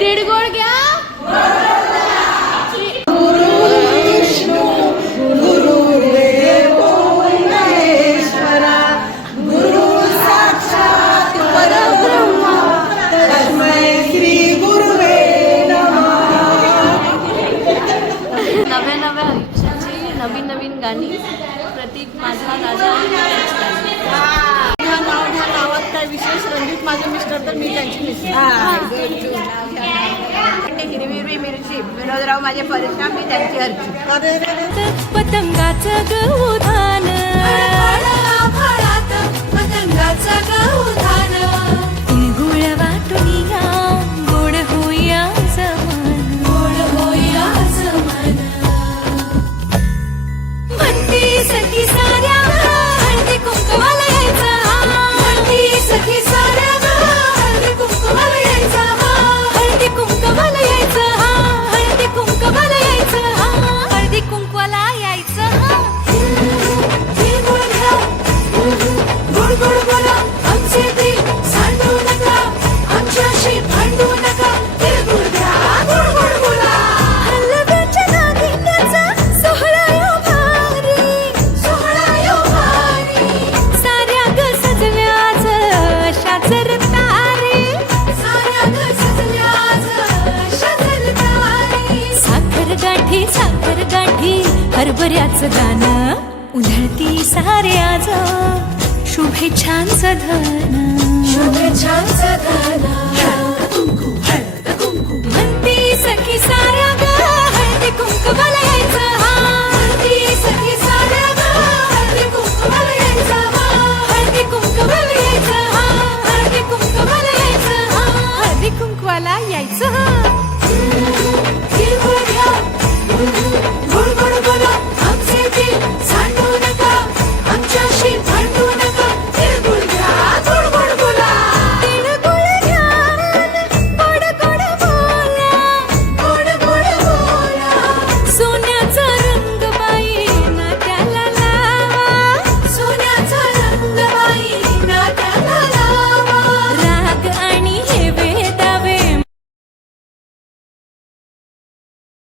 तिळगुळ घ्या. नव्या नव्या आयुष्याची नवीन नवीन गाणी प्रतीक माझा राजा नावात काय विशेष रंजित माझे मिस्टर तर मी त्यांची मिस्टर. हिरवी मिरची विनोदराव माझे परशुराम मी त्यांची अर्ची. पतंगाचं गौधान पतंगाचं गौधान तिळगुळ वाटुनिया गोड होया जमान गोड होया जमान म्हणती सखी साऱ्या हळदी कुंकवाला यायचा म्हणती सखी साऱ्या हळदी कुंकवाला यायचा हळदी कुंकवाला यायचं हळदी कुंकवाला यायचं हळदी कुंकवाला यायचं गोड गोड बोला आमचे ते सांडू नका आमच्याशी भांडू नका तिळगुळ घ्या गोड गोड बोला हलव्याच्या नागिन्याचा सोहळा यो भारी साऱ्या ग सजल्याच अशाच रतारी साऱ्या ग सजल्याच अशाच रतारी साखर गाठी हरभऱ्याचं गाणं उधळती साऱ्याच शुभेच्छांचं धन शुभेच्छांचं धन